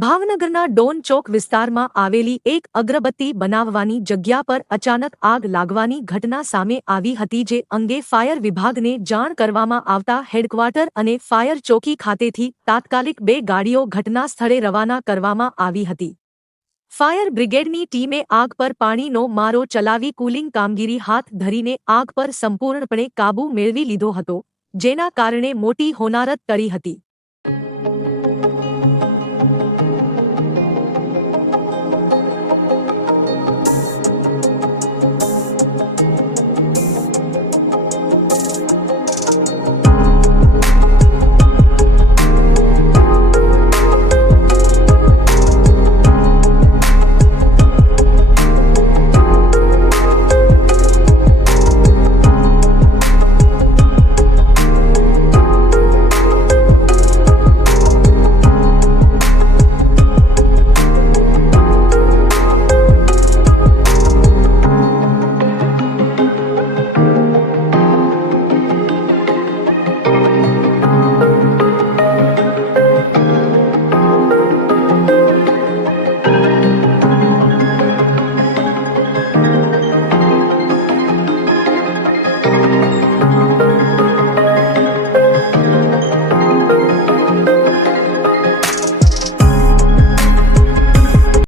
ભાવનગરના ડોન ચોક વિસ્તારમાં આવેલી એક અગરબત્તી બનાવવાની જગ્યા પર અચાનક આગ લાગવાની ઘટના સામે આવી હતી, જે અંગે ફાયર વિભાગને જાણ કરવામાં આવતા હેડક્વાર્ટર અને ફાયર ચોકી ખાતેથી તાત્કાલિક 2 ગાડીઓ ઘટના સ્થળે રવાના કરવામાં આવી હતી. ફાયર બ્રિગેડની ટીમે આગ પર પાણીનો મારો ચલાવી કુલિંગ કામગીરી હાથ ધરીને આગ પર સંપૂર્ણપણે કાબૂ મેળવી લીધો હતો, જેના કારણે મોટી હોનારત ટળી હતી.